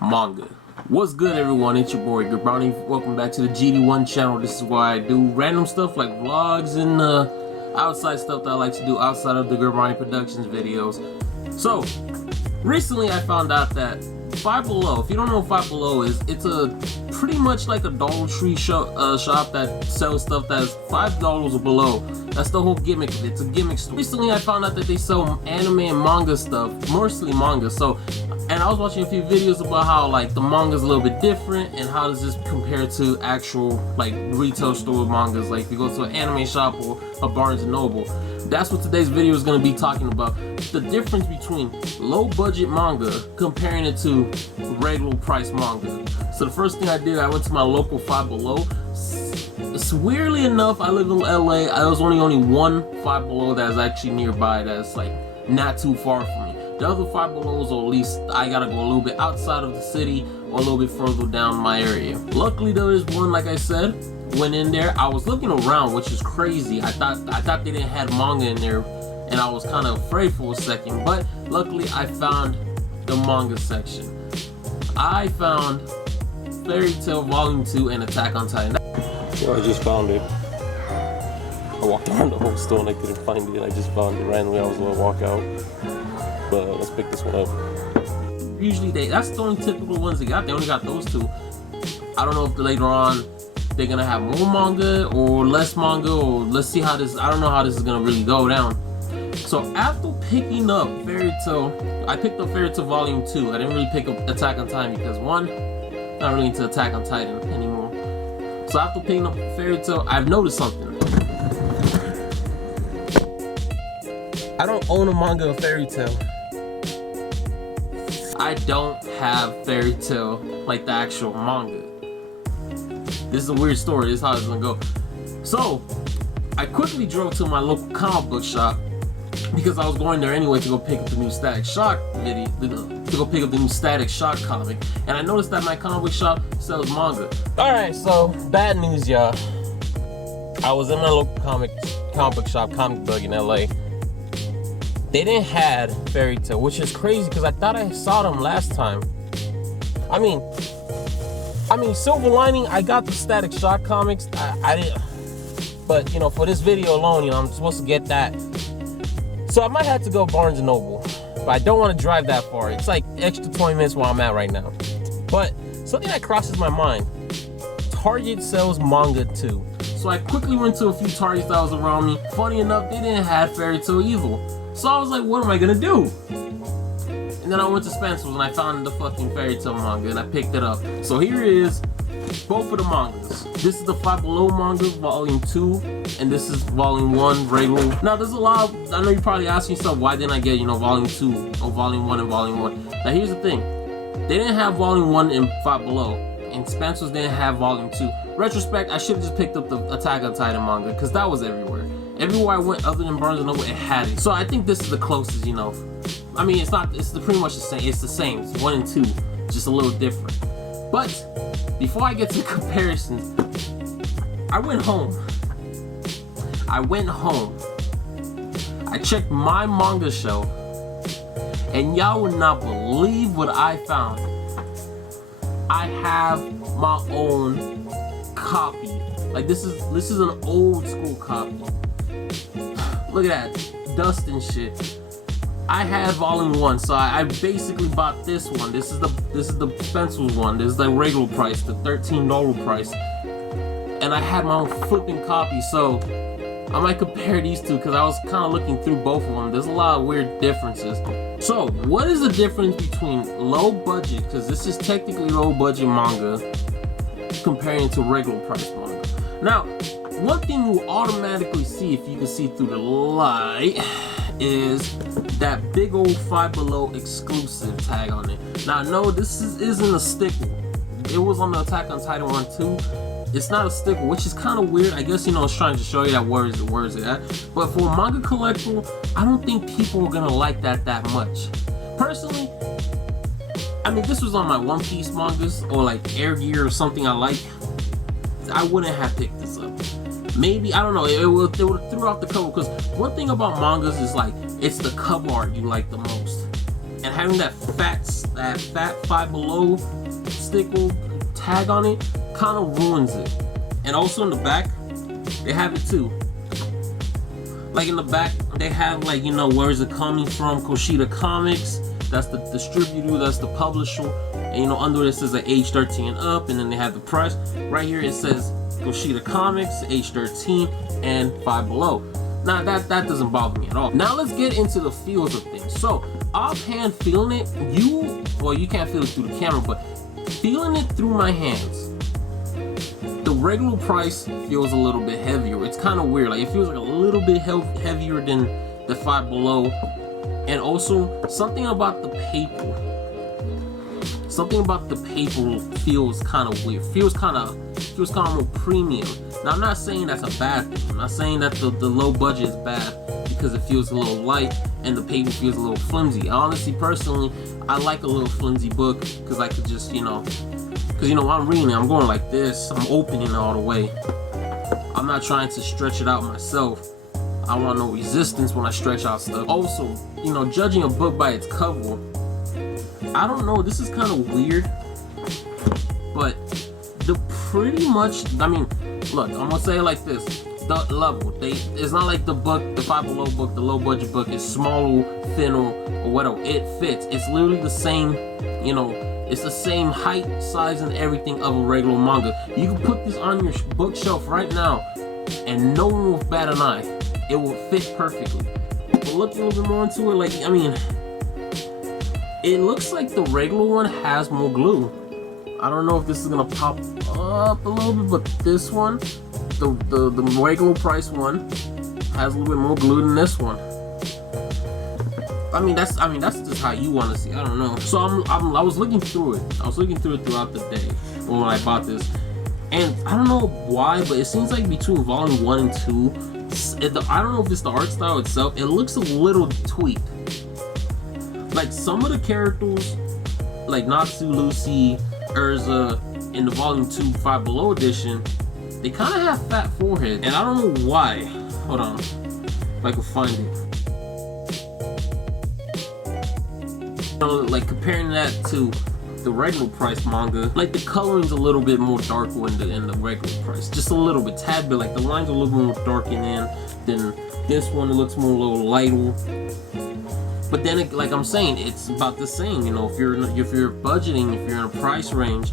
Manga. What's good, everyone? It's your boy Gullapy. Welcome back to the GD1 channel. This is where I do random stuff like vlogs and outside stuff that I like to do outside of the Gullapy Productions videos. So recently I found out that Five Below, if you don't know what Five Below is, it's a pretty much like a Dollar Tree shop that sells stuff that's $5 or below. That's the whole gimmick of it. It's a gimmick store. Recently I found out that they sell anime and manga stuff, mostly manga. And I was watching a few videos about how like the manga's a little bit different and how does this compare to actual like retail store mangas, like if you go to an anime shop or a Barnes & Noble. That's what today's video is going to be talking about. The difference between low budget manga comparing it to regular price manga. So the first thing I did, I went to my local Five Below. Weirdly enough, I live in LA. There was only one Five Below that is actually nearby that's like not too far from me. The other Five Belows, or at least I gotta go a little bit outside of the city or a little bit further down my area. Luckily there is one, like I said. Went in there, I was looking around, which is crazy. I thought they didn't have manga in there, and I was kind of afraid for a second, but luckily I found the manga section. I found Fairy Tail Volume 2 and Attack on Titan. Well, I just found it. I walked around the whole store and I couldn't find it. I just found it randomly. I was gonna walk out, but let's pick this one up. Usually that's the only typical ones they got. They only got those two. I don't know if later on they're gonna have more manga or less manga, or let's see how this, I don't know how this is gonna really go down. So after picking up Fairy Tail, I picked up Fairy Tail Volume 2. I didn't really pick up Attack on Titan because one, not really into Attack on Titan anymore. So after picking up Fairy Tail, I've noticed something. I don't own a manga of Fairy Tail. I don't have Fairy Tail, like the actual manga. This is a weird story. This is how it's gonna go. So I quickly drove to my local comic book shop because I was going there anyway to go pick up the new Static Shock video, to go pick up the new Static Shock comic. And I noticed that my comic book shop sells manga. Alright, so bad news, y'all. I was in my local comic book shop, Comic Bug in LA. They didn't have Fairy Tail, which is crazy because I thought I saw them last time. I mean, Silver Lining, I got the Static Shock comics. I didn't, but you know, for this video alone, you know, I'm supposed to get that. So I might have to go Barnes & Noble, but I don't want to drive that far. It's like extra 20 minutes where I'm at right now. But something that crosses my mind, Target sells manga too. So I quickly went to a few Targets that was around me. Funny enough, they didn't have Fairy Tail either. So I was like, what am I gonna do? And then I went to Spencer's and I found the fucking Fairy Tail manga and I picked it up. So here is both of the mangas. This is the Five Below manga, Volume 2, and this is Volume 1, regular. Now there's a lot of, I know you're probably asking yourself, why didn't I get, you know, Volume 2 or Volume 1 and Volume 1? Now here's the thing. They didn't have Volume 1 in Five Below, and Spencer's didn't have Volume 2. Retrospect, I should have just picked up the Attack on Titan manga, because that was everywhere. Everywhere I went other than Barnes & Noble, it had it. So I think this is the closest, you know. I mean, it's pretty much the same. It's the same. It's 1 and 2, just a little different. But before I get to comparisons, I went home. I checked my manga shelf, and y'all would not believe what I found. I have my own copy. Like this is an old school copy. Look at that, dust and shit. I had Volume 1, so I basically bought this one. This is the Spencer's one. This is the regular price, the $13 price. And I had my own flipping copy, so I might compare these two because I was kind of looking through both of them. There's a lot of weird differences. So what is the difference between low budget, because this is technically low budget manga, comparing to regular price manga? Now, one thing you automatically see if you can see through the light is that big old Five Below exclusive tag on it. Now, no, this isn't a sticker. It was on the Attack on Titan one too. It's not a sticker, which is kind of weird. I guess, you know, it's trying to show you that where is it at. But for a manga collector, I don't think people are gonna like that much. Personally, I mean, this was on my One Piece mangas or like Air Gear or something I like, I wouldn't have picked this up. Maybe, I don't know, it would have threw off the cover, because one thing about mangas is like, it's the cover art you like the most. and having that fat Five Below sticker tag on it kind of ruins it. And also in the back, they have it too. Like in the back, they have like, you know, where is it coming from? Koshida Comics. That's the distributor, that's the publisher. And you know, under it says like age 13 and up, and then they have the price. Right here it says Koshida Comics, age 13, and Five Below. Now that doesn't bother me at all. Now let's get into the feels of things. So offhand feeling it, you can't feel it through the camera, but feeling it through my hands, the regular price feels a little bit heavier. It's kind of weird. Like it feels like a little bit heavier than the Five Below. And also something about the paper. Something about the paper feels kind of weird. Feels kind of more premium. Now I'm not saying that's a bad thing. I'm not saying that the low budget is bad because it feels a little light and the paper feels a little flimsy. Honestly, personally, I like a little flimsy book because I could just, you know, while I'm reading it, I'm going like this. I'm opening it all the way. I'm not trying to stretch it out myself. I want no resistance when I stretch out stuff. Also, you know, judging a book by its cover, I don't know, this is kind of weird, but I mean, look, I'm gonna say it like this. The level, it's not like the book, the Five Below book, the low budget book is smaller, thinner, or whatever. It fits. It's literally the same, you know, it's the same height, size, and everything of a regular manga. You can put this on your bookshelf right now, and no one will bat an eye. It will fit perfectly. But looking a little bit more into it, like, I mean, it looks like the regular one has more glue. I don't know if this is gonna pop up a little bit, but this one, the regular price one, has a little bit more glue than this one. I mean that's just how you want to see. I don't know. So I was looking through it. I was looking through it throughout the day when I bought this, and I don't know why, but it seems like between volume 1 and 2, I don't know if it's the art style itself. It looks a little tweaked. Like some of the characters, like Natsu, Lucy, Urza, in the volume 2 Five Below edition, they kind of have fat forehead, and I don't know why. Hold on, if I can find it. You know, like comparing that to the regular price manga, like the coloring's a little bit more darker in the regular price, just a little bit, tad bit. Like the lines are a little more darkened in than this one. It looks more a little lighter. But then, like I'm saying, it's about the same. You know, if you're budgeting, if you're in a price range,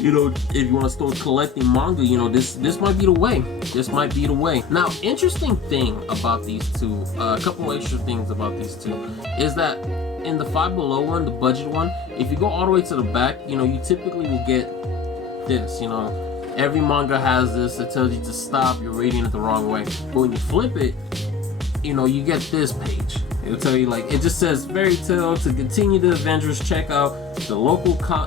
you know, if you want to start collecting manga, you know, this might be the way. This might be the way. Now, interesting thing about these two, a couple extra things about these two, is that in the Five Below one, the budget one, if you go all the way to the back, you know, you typically will get this. You know, every manga has this. It tells you to stop. You're reading it the wrong way. But when you flip it, you know, you get this page. It'll tell you, like, it just says Fairy Tail. To continue the adventures, check out the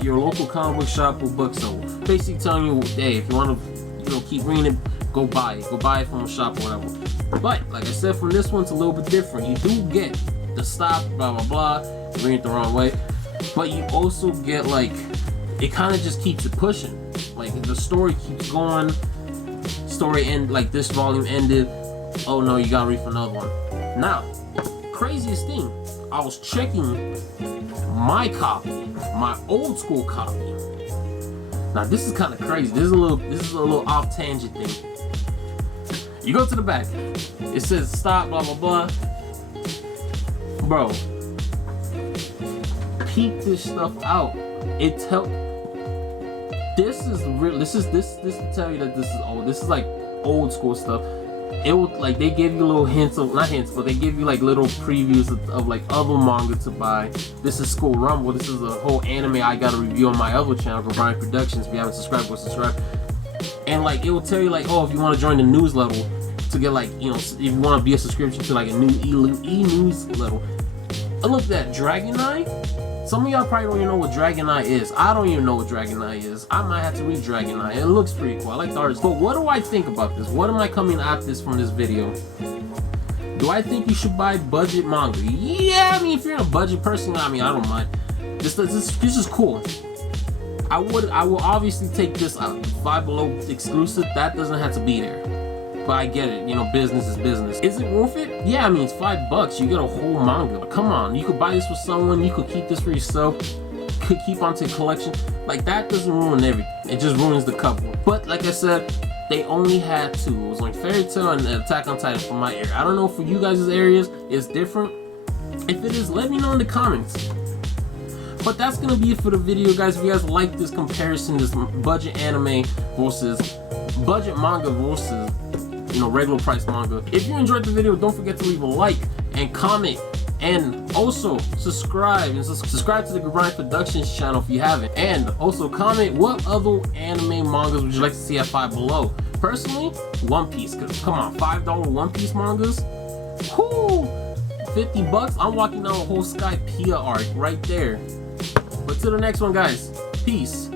your local comic book shop or bookstore. Basically telling you, hey, if you want to, you know, keep reading it, go buy it. Go buy it from a shop or whatever. But like I said, from this one, it's a little bit different. You do get the stop, blah blah blah, reading it the wrong way, but you also get, like, it kind of just keeps it pushing. Like the story keeps going. Story end, like this volume ended. Oh no, you gotta read for another one. Now, craziest thing, I was checking my copy, my old school copy. Now this is kind of crazy. This is a little off tangent thing. You go to the back. It says stop, blah blah blah. Bro, peep this stuff out. This is real. This to tell you that this is old. This is like old school stuff. It would, like, they give you little hints of, not hints, but they give you like little previews of like other manga to buy. This is School Rumble. This is a whole anime I got a review on my other channel for Brian Productions. If you haven't subscribed, go subscribe. And like it will tell you, like, oh, if you want to join the newsletter to get, like, you know, if you want to be a subscription to like a new e-newsletter. I looked at Dragon Eye. Some of y'all probably don't even know what Dragon Eye is. I don't even know what Dragon Eye is. I might have to read Dragon Eye. It looks pretty cool. I like the artist. But what do I think about this? What am I coming at this from this video? Do I think you should buy budget manga? Yeah, I mean, if you're a budget person, I mean, I don't mind. This is cool. I will obviously take this out. Five Below exclusive, that doesn't have to be there. but I get it. You know, business is business. Is it worth it? Yeah, I mean, it's $5. You get a whole manga. Come on, you could buy this for someone. You could keep this for yourself. Could keep onto your collection. Like, that doesn't ruin everything. It just ruins the cover. But like I said, they only had 2. It was like Fairy Tail and Attack on Titan for my area. I don't know for you guys' areas it's different. If it is, let me know in the comments. But that's gonna be it for the video, guys. If you guys like this comparison, this budget anime versus budget manga versus, you know, regular price manga. If you enjoyed the video, don't forget to leave a like and comment. And also subscribe and subscribe to the Gullapy Productions channel if you haven't. And also comment what other anime mangas would you like to see at 5 below. Personally, One Piece, cause come on, $5 One Piece mangas. Whoo, $50. I'm walking down a whole Skypiea arc right there. But till the next one, guys. Peace.